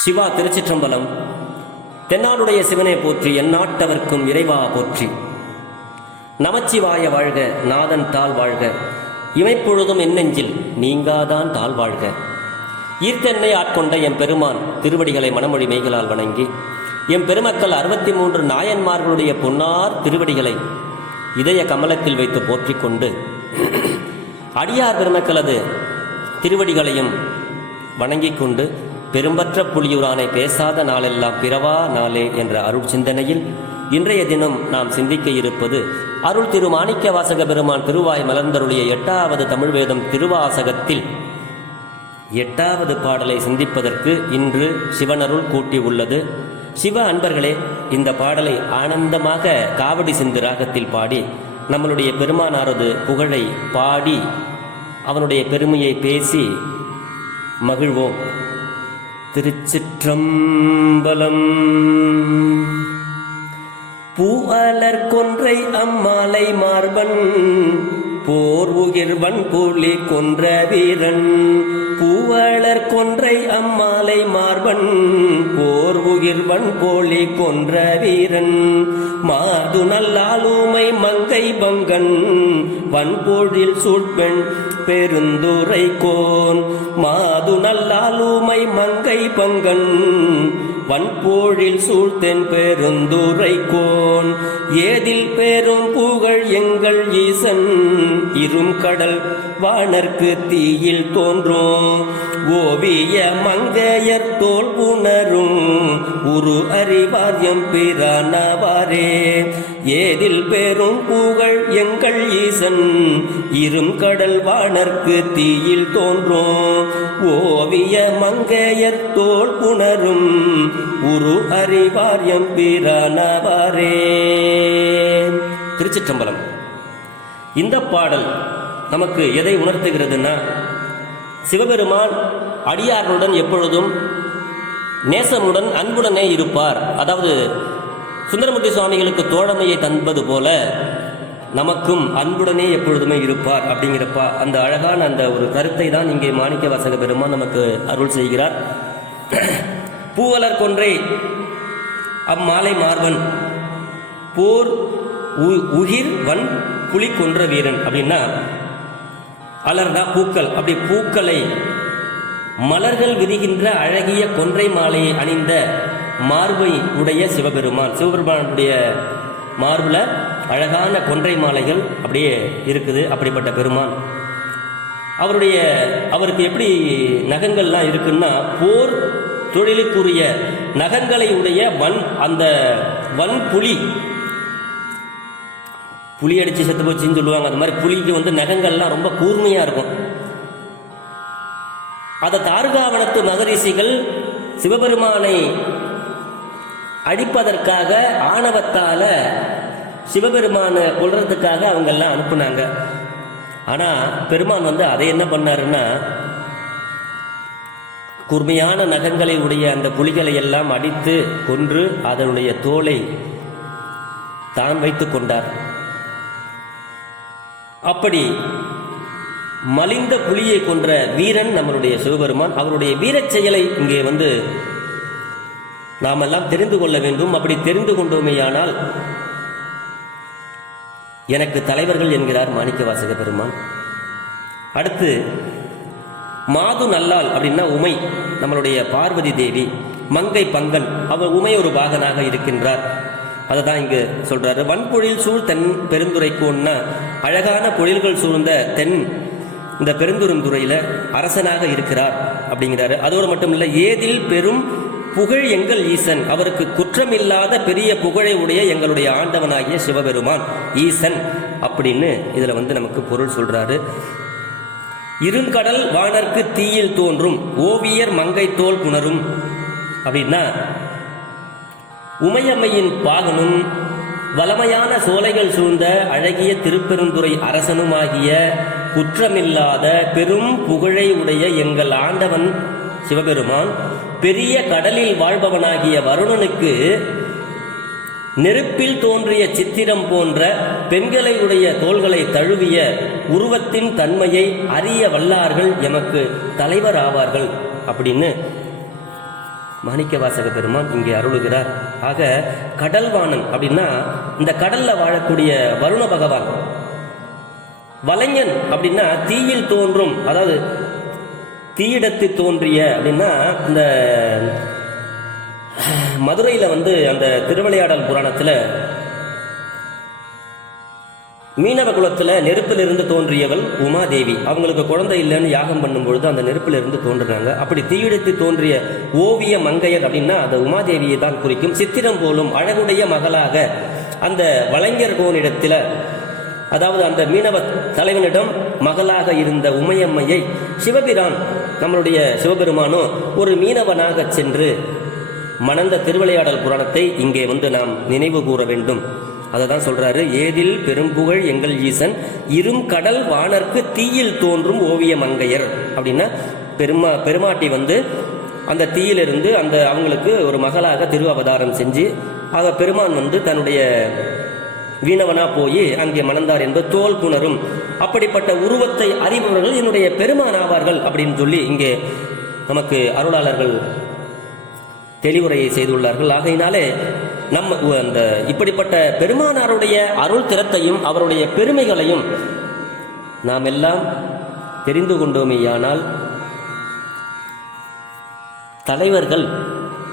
சிவா திருச்சிற்றம்பலம். தென்னாடுடைய சிவனை போற்றி எந்நாட்டவர்க்கும் இறைவா போற்றி. நமச்சிவாய வாழ்க நாதன் தாழ் வாழ்க. இமைப்பொழுதும் என்னெஞ்சில் நீங்காதான் தாழ் வாழ்க. ஈர்த்தென்னை ஆட்கொண்ட எம் பெருமான் திருவடிகளை மனமொழி மெய்களால் வணங்கி எம் பெருமக்கள் அறுபத்தி மூன்று நாயன்மார்களுடைய பொன்னார் திருவடிகளை இதய கமலத்தில் வைத்து போற்றிக் கொண்டு அடியார் பெருமக்களது திருவடிகளையும் வணங்கிக் கொண்டு பெரும்பற்ற புலியூரானை பேசாத நாளெல்லாம் பிறவா நாளே என்ற அருள் சிந்தனையில் இன்றைய தினம் நாம் சிந்திக்க இருப்பது அருள் திரு மாணிக்க வாசக பெருமான் திருவாய் மலர்ந்தருளிய எட்டாவது தமிழ் வேதம் திருவாசகத்தில். எட்டாவது பாடலை சிந்திப்பதற்கு இன்று சிவனருள் கூட்டி உள்ளது. சிவ அன்பர்களே இந்த பாடலை ஆனந்தமாக காவடி சிந்து ராகத்தில் பாடி நம்மளுடைய பெருமானாரது புகழை பாடி அவனுடைய பெருமையை பேசி மகிழ்வோம். திருச்சிற்றம்பலம். பூவலர் கொன்றை அம்மாலை மார்பன் போர் உயிர்வன் புலி கொன்ற வீரன். பூவளர் கொன்றை அம்மாலை மார்பன் போர் உகிர்வன் போலி கொன்ற வீரன். மாது நல்லாலுமை மங்கை பங்கன் வன்போழில் சூட்பெண் பெருந்துரை கோன். மாது நல்லாலுமை மங்கை பங்கன் வன்போழில் சூழ்த்தென் பெருந்துரை கோன். ஏதில் பெரும் புகழ் எங்கள் ஈசன். இரும் கடல் வானர்க்கு தீயில் தோன்றும் ஓவிய மங்கையர் தோல் புணரும். உரு அறிவாரியம் பிரானவாரே. ஏதில் பெரும் புகழ் எங்கள் ஈசன். இரும் கடல் வானர்க்கு தீயில் தோன்றும் ஓவிய மங்கையர் தோல் புணரும் உரு அறிவாரியம் பிரானவாரே. திருச்சிற்றம்பலம். இந்த பாடல் நமக்கு எதை உணர்த்துகிறதுன்னா சிவபெருமான் அடியார்களுடன் எப்பொழுதும் நேசமுடன் அன்புடனே இருப்பார். அதாவது சுந்தரமூர்த்தி சுவாமிகளுக்கு தோழமையை தன்பது போல நமக்கும் அன்புடனே எப்பொழுதுமே இருப்பார் அப்படிங்கிறப்பா அந்த அழகான அந்த ஒரு கருத்தை தான் இங்கே மாணிக்க வாசக பெருமான் நமக்கு அருள் செய்கிறார். பூவலர் கொன்றை அம்மாலை மார்பன் போர் உ- உயிர் வன் புலி கொன்ற வீரன் அப்படின்னா அலர்னா பூக்கள். அப்படி பூக்களை மலர்கள் விரிகின்ற அழகிய கொன்றை மாலையை அணிந்த மார்பை உடைய சிவபெருமான். சிவபெருமானுடைய மார்பில் அழகான கொன்றை மாலைகள் அப்படியே இருக்குது அப்படிப்பட்ட பெருமான். அவருடைய அவருக்கு எப்படி நகங்கள்லாம் இருக்குன்னா போர் தொழிலுக்குரிய நகங்களை உடைய வன் அந்த வன் புலி புலி அடித்து செத்து போச்சுன்னு சொல்லுவாங்க. அந்த மாதிரி புலிக்கு வந்து நகங்கள்லாம் ரொம்ப கூர்மையாக இருக்கும். அதை தார்காவனத்து மகரிஷிகள் சிவபெருமானை அடிப்பதற்காக ஆணவத்தால் சிவபெருமானை கொல்றதுக்காக அவங்கெல்லாம் அனுப்புனாங்க. ஆனா பெருமான் வந்து அதை என்ன பண்ணாருன்னா கூர்மையான நகங்களை உடைய அந்த புலிகளை எல்லாம் அடித்து கொன்று அதனுடைய தோலை தான் வைத்துக் கொண்டார். அப்படி மலிந்த புலியை கொன்ற வீரன் நம்மளுடைய சிவபெருமான். அவருடைய வீரச் செயலை இங்கே வந்து நாமெல்லாம் தெரிந்து கொள்ள வேண்டும். அப்படி தெரிந்து கொண்டோமேயானால் எனக்கு தலைவர்கள் என்கிறார் மாணிக்க வாசக பெருமான். அடுத்து மாது நல்லாள் அப்படின்னா உமை நம்மளுடைய பார்வதி தேவி மங்கை பங்கன் அவர் உமை ஒரு பாகனாக இருக்கின்றார். அதை தான் இங்கு சொல்றாரு. வன்பொழில் சூழ் தென் பெருந்துரைக்கோன்னா அழகான பொழில்கள் சூழ்ந்த தென் இந்த பெருந்துருந்துறையில் அரசனாக இருக்கிறார் அப்படிங்கிறாரு. அதோடு மட்டும் இல்லை ஏதில் பெரும் புகழ் எங்கள் ஈசன். அவருக்கு குற்றமில்லாத பெரிய புகழை உடைய எங்களுடைய ஆண்டவனாகிய சிவபெருமான் ஈசன் அப்படின்னு இதில் வந்து நமக்கு பொருள் சொல்றாரு. இருங்கடல் வானர்க்கு தீயில் தோன்றும் ஓவியர் மங்கை தோல் புணரும். அப்படின்னா உமையம்மையின் பாகனும் வளமையான சோலைகள் சூழ்ந்த அழகிய திருப்பெருந்துறை அரசனுமாகிய குற்றமில்லாத பெரும் புகழை உடைய எங்கள் ஆண்டவன் சிவபெருமான் பெரிய கடலில் வாழ்பவனாகிய வருணனுக்கு நெருப்பில் தோன்றிய சித்திரம் போன்ற பெண்களை உடைய தோள்களை தழுவிய உருவத்தின் தன்மையை அறிய வல்லார்கள் எமக்கு தலைவர் ஆவார்கள் அப்படின்னு மாணிக்க வாசக பெருமான் இங்கே அருளுகிறார். ஆக கடல்வாணன் அப்படின்னா இந்த கடல்ல வாழக்கூடிய வருண பகவான். வலைஞன் அப்படின்னா தீயில் தோன்றும் அதாவது தீயிடத்து தோன்றிய அப்படின்னா இந்த மதுரையில வந்து அந்த திருவிளையாடல் புராணத்துல மீனவ குலத்துல நெருப்பிலிருந்து தோன்றியவள் உமாதேவி. அவங்களுக்கு குழந்தை இல்லைன்னு யாகம் பண்ணும்பொழுது அந்த நெருப்பிலிருந்து தோன்றுறாங்க. அப்படி தீயிடத்து தோன்றிய ஓவிய மங்கையர் அப்படின்னா அந்த உமாதேவியை தான் குறிக்கும். சித்திரம் போலும் அழகுடைய மகளாக அந்த வலைஞர் கோனிடத்துல அதாவது அந்த மீனவ தலைவனிடம் மகளாக இருந்த உமையம்மையை சிவபிரான் நம்மளுடைய சிவபெருமானோ ஒரு மீனவனாக சென்று மணந்த திருவிளையாடல் புராணத்தை இங்கே வந்து நாம் நினைவு கூற வேண்டும். அதை தான் சொல்றாரு ஏதில் பெரும்புகழ் எங்கள் ஈசன் இரும் கடல் வானர்க்கு தீயில் தோன்றும் ஓவிய மங்கையர். அப்படின்னா பெருமா பெருமாட்டி வந்து அந்த தீயிலிருந்து அந்த அவங்களுக்கு ஒரு மகளாக திரு அவதாரம் செஞ்சு ஆக பெருமான் வந்து தன்னுடைய வீணவனா போய் அங்கே மணந்தார் என்பது தோல் புணரும். அப்படிப்பட்ட உருவத்தை அறிபவர்கள் என்னுடைய பெருமான் ஆவார்கள் அப்படின்னு சொல்லி இங்கே நமக்கு அருளாளர்கள் தெளிவுரையை செய்துள்ளார்கள். ஆகையினாலே நம்ம அந்த இப்படிப்பட்ட பெருமானாருடைய அருள் திறத்தையும் அவருடைய பெருமைகளையும் நாம் எல்லாம் தெரிந்து கொண்டோமேயானால் தலைவர்கள்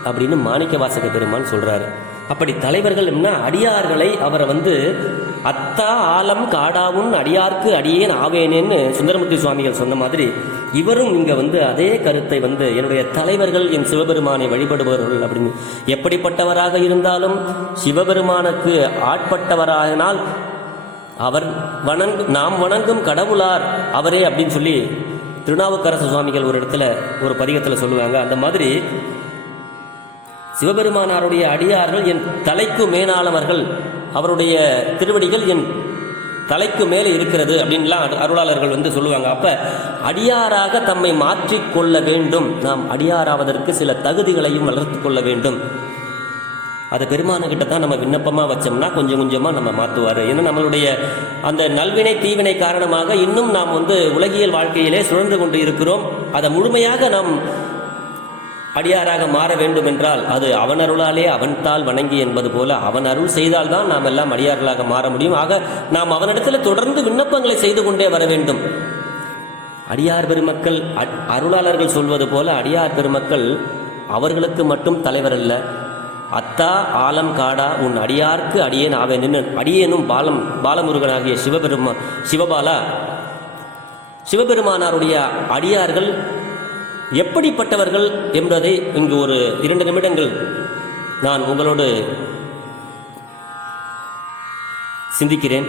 அப்படின்னு மாணிக்க வாசக பெருமான் சொல்றாரு. அப்படி தலைவர்கள் என்ன அடியார்களை அவரை வந்து அத்தா ஆலம் காடாவும் அடியார்க்கு அடியேன் ஆவேனேன்னு சுந்தரமூர்த்தி சுவாமிகள் சொன்ன மாதிரி இவரும் இங்கே வந்து அதே கருத்தை வந்து என்னுடைய தலைவர்கள் என் சிவபெருமானை வழிபடுபவர்கள் அப்படின்னு எப்படிப்பட்டவராக இருந்தாலும் சிவபெருமானுக்கு ஆட்பட்டவராகினால் அவர் வணங்கு நாம் வணங்கும் கடவுளார் அவரே அப்படின்னு சொல்லி திருநாவுக்கரசு சுவாமிகள் ஒரு இடத்துல ஒரு பதிகத்தில் சொல்லுவாங்க. அந்த மாதிரி சிவபெருமானாருடைய அடியார்கள் என் தலைக்கு மேலானவர்கள். அவருடைய திருவடிகள் என் தலைக்கு மேலே இருக்கிறது அப்படின்லாம் அரு- அருளாளர்கள் வந்து சொல்லுவாங்க. அப்ப அடியாராக தம்மை மாற்றிக்கொள்ள வேண்டும். நாம் அடியாராவதற்கு சில தகுதிகளையும் வளர்த்து கொள்ள வேண்டும். அதை பெருமானுக்கிட்ட தான் நம்ம விண்ணப்பமாக வச்சோம்னா கொஞ்சம் கொஞ்சமாக நம்ம மாற்றுவார் ஏன்னா நம்மளுடைய அந்த நல்வினை தீவினை காரணமாக இன்னும் நாம் வந்து உலகியல் வாழ்க்கையிலே சுழன்று கொண்டு இருக்கிறோம். அதை முழுமையாக நாம் அடியாராக மாற வேண்டும் என்றால் அது அவன் அருளாலே அவன் தாள் வணங்கி என்பது போல அவன் அருள் செய்தால்தான் நாம் எல்லாம் அடியார்களாக மாற முடியும். ஆக நாம் அவனிடத்தில் தொடர்ந்து விண்ணப்பங்களை செய்து கொண்டே வர வேண்டும். அடியார் பெருமக்கள் அருளாளர்கள் சொல்வது போல அடியார் பெருமக்கள் அவர்களுக்கு மட்டும் தலைவர் அல்ல. அத்தா ஆலம் காடா உன் அடியார்க்கு அடியேன் ஆவேன். அடியேனும் பாலம் பாலமுருகனாகிய சிவபெருமா சிவபாலா. சிவபெருமானாருடைய அடியார்கள் எப்படிப்பட்டவர்கள் என்பதை இங்கு ஒரு இரண்டு நிமிடங்கள் நான் உங்களோடு சிந்திக்கிறேன்.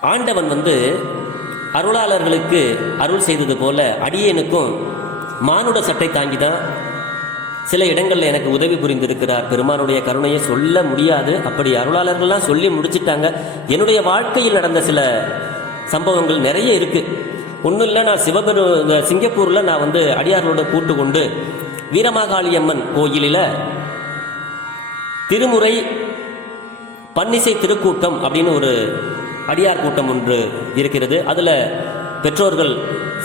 ஆண்டவன் வந்து அருளாளர்களுக்கு அருள் செய்தது போல அடியேனுக்கும் மானுட சட்டை தாங்கி தான் சில இடங்களில் எனக்கு உதவி புரிந்திருக்கிறார். பெருமானுடைய கருணையை சொல்ல முடியாது. அப்படி அருளாளர்கள்லாம் சொல்லி முடிச்சிட்டாங்க. என்னுடைய வாழ்க்கையில் நடந்த சில சம்பவங்கள் நிறைய இருக்குது ஒன்றும் இல்லை நான் சிவபெரு இந்த சிங்கப்பூரில் நான் வந்து அடியார்களோட கூட்டு கொண்டு வீரமாகாளியம்மன் கோயிலில் திருமுறை பன்னிசை திருக்கூட்டம் அப்படின்னு ஒரு அடியார் கூட்டம் ஒன்று இருக்கிறது. அதில் பெற்றோர்கள்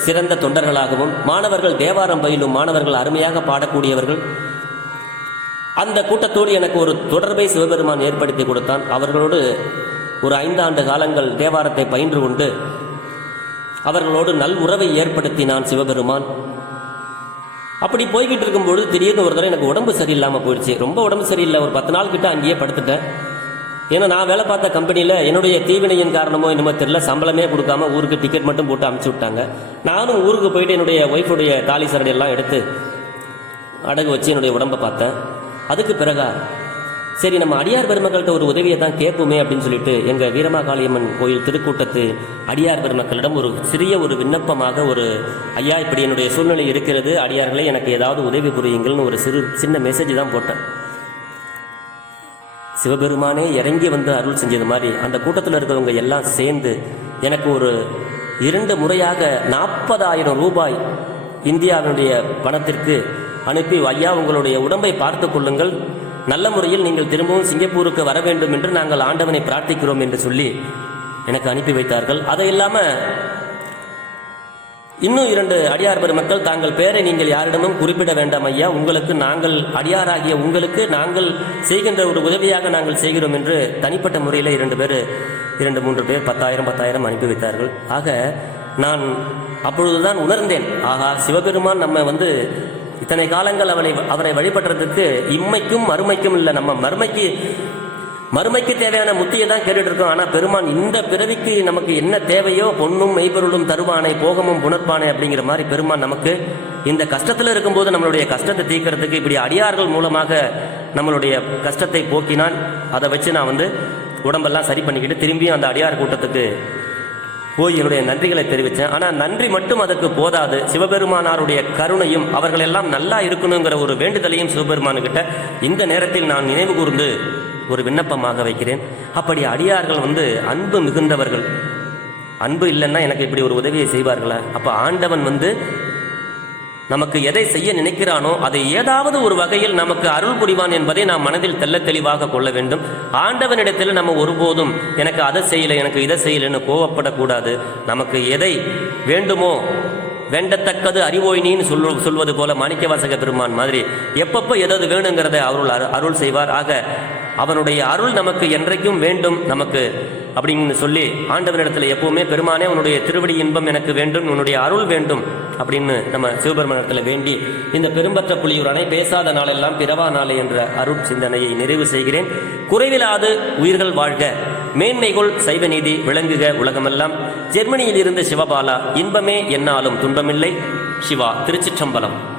சிறந்த தொண்டர்களாகவும் மாணவர்கள் தேவாரம் பயிலும் மாணவர்கள் அருமையாக பாடக்கூடியவர்கள். அந்த கூட்டத்தோடு எனக்கு ஒரு தொடர்பை சிவபெருமான் ஏற்படுத்தி கொடுத்தான். அவர்களோடு ஒரு ஐந்தாண்டு காலங்கள் தேவாரத்தை பயின்று கொண்டு அவர்களோடு நல் உறவை ஏற்படுத்தினான் சிவபெருமான். அப்படி போய்கிட்டு இருக்கும்பொழுது திடீர்னு ஒரு தடவை எனக்கு உடம்பு சரியில்லாமல் போயிடுச்சு. ரொம்ப உடம்பு சரியில்லை. ஒரு பத்து நாள் கிட்ட அங்கேயே படுத்துட்டேன். ஏன்னா நான் வேலை பார்த்த கம்பெனியில் என்னுடைய தீவினையின் காரணமோ என்னமோ தெரியல. சம்பளமே கொடுக்காம ஊருக்கு டிக்கெட் மட்டும் போட்டு அமுச்சு விட்டாங்க. நானும் ஊருக்கு போயிட்டு என்னுடைய ஒய்ஃபுடைய தாலி சரடி எல்லாம் எடுத்து அடகு வச்சு என்னுடைய உடம்பை பார்த்தேன். அதுக்கு பிறகா சரி நம்ம அடியார் பெருமக்கள்கிட்ட ஒரு உதவியை தான் கேட்போமே அப்படின்னு சொல்லிட்டு எங்கள் வீரமாகாளியம்மன் கோயில் திருக்கூட்டத்து அடியார் பெருமக்களிடம் ஒரு சிறிய ஒரு விண்ணப்பமாக ஒரு ஐயா இப்படி என்னுடைய சூழ்நிலை இருக்கிறது. அடியார்களே எனக்கு ஏதாவது உதவி புரியுங்கள்னு ஒரு சிறு சின்ன மெசேஜ் தான் போட்டேன். சிவபெருமானே இறங்கி வந்து அருள் செஞ்சது மாதிரி அந்த கூட்டத்தில் இருக்கிறவங்க எல்லாம் சேர்ந்து எனக்கு ஒரு இரண்டு முறையாக நாற்பதாயிரம் ரூபாய் இந்தியாவினுடைய பணத்திற்கு அனுப்பி ஐயா உங்களுடைய உடம்பை பார்த்து கொள்ளுங்கள். நல்ல முறையில் நீங்கள் திரும்பவும் சிங்கப்பூருக்கு வர வேண்டும் என்று நாங்கள் ஆண்டவனை பிரார்த்திக்கிறோம் என்று சொல்லி எனக்கு அனுப்பி வைத்தார்கள். அதை இல்லாமல் இன்னும் இரண்டு அடியார் பெருமக்கள் தாங்கள் பெயரை நீங்கள் யாரிடமும் குறிப்பிட வேண்டாம் ஐயா. உங்களுக்கு நாங்கள் அடியாராகிய உங்களுக்கு நாங்கள் செய்கின்ற ஒரு உதவியாக நாங்கள் செய்கிறோம் என்று தனிப்பட்ட முறையில் இரண்டு பேர் இரண்டு மூன்று பேர் பத்தாயிரம் பத்தாயிரம் அனுப்பி வைத்தார்கள். ஆக நான் அப்பொழுதுதான் உணர்ந்தேன். ஆகா சிவபெருமான் நம்ம வந்து இத்தனை காலங்கள் அவனை அவரை வழிபடுறதுக்கு இம்மைக்கும் மறுமைக்கும் இல்லை. நம்ம மறுமைக்கு மறுமைக்கு தேவையான முத்தியை தான் கேட்டுட்டு இருக்கோம் ஆனால் பெருமான் இந்த பிறவிக்கு நமக்கு என்ன தேவையோ பொன்னும் மெய்ப்பொருளும் தருவானை போகமும் புணர்ப்பானை அப்படிங்கிற மாதிரி பெருமான் நமக்கு இந்த கஷ்டத்தில் இருக்கும்போது நம்மளுடைய கஷ்டத்தை தீர்க்கறதுக்கு இப்படி அடியார்கள் மூலமாக நம்மளுடைய கஷ்டத்தை போக்கினான் அதை வச்சு நான் வந்து உடம்பெல்லாம் சரி பண்ணிக்கிட்டு திரும்பியும் அந்த அடியார் கூட்டத்துக்கு போய் என்னுடைய நன்றிகளை தெரிவித்தேன். ஆனால் நன்றி மட்டும் அதுக்கு போதாது. சிவபெருமானாருடைய கருணையும் அவர்கள் எல்லாம் நல்லா இருக்கணுங்கிற ஒரு வேண்டுதலையும் சிவபெருமானுக்கிட்ட இந்த நேரத்தில் நான் நினைவு கூர்ந்து ஒரு விண்ணப்பமாக வைக்கிறேன். அப்படி அடியார்கள் வந்து அன்பு மிகுந்தவர்கள். அன்பு இல்லைன்னா எனக்கு இப்படி ஒரு உதவியை செய்வார்களா? அப்போ ஆண்டவன் வந்து நமக்கு எதை செய்ய நினைக்கிறானோ அதை ஏதாவது ஒரு வகையில் நமக்கு அருள் புரிவான் என்பதை நாம் மனதில் தெல்ல தெளிவாக கொள்ள வேண்டும். ஆண்டவனிடத்தில் நம்ம ஒருபோதும் எனக்கு அதை செய்யலை எனக்கு இதை செய்யலைன்னு கோவப்படக்கூடாது. நமக்கு எதை வேண்டுமோ வேண்டத்தக்கது அறிவோயினின்னு சொல் சொல்வது போல மாணிக்கவாசக பெருமான் மாதிரி எப்பப்போ எதாவது வேணுங்கிறதை அருள் அரு- அருள் செய்வார். ஆக அவனுடைய அருள் நமக்கு என்றைக்கும் வேண்டும் நமக்கு. அப்படின்னு சொல்லி ஆண்டவனிடத்தில் எப்பவுமே பெருமானே உன்னுடைய திருவடி இன்பம் எனக்கு வேண்டும் உன்னுடைய அருள் வேண்டும் அப்படின்னு நம்ம சிவபெருமானத்தில் வேண்டி இந்த பெரும்பற்ற புலியூரனை பேசாத நாளெல்லாம் பிறவா நாளை என்ற அருள் சிந்தனையை நிறைவு செய்கிறேன். குறைவிலாது உயிர்கள் வாழ்க. மேன்மைகொள் சைவ நீதி விளங்குக உலகமெல்லாம். ஜெர்மனியில் இருந்து சிவபாலா இன்பமே என்னாலும் துன்பமில்லை. சிவா திருச்சிற்றம்பலம்.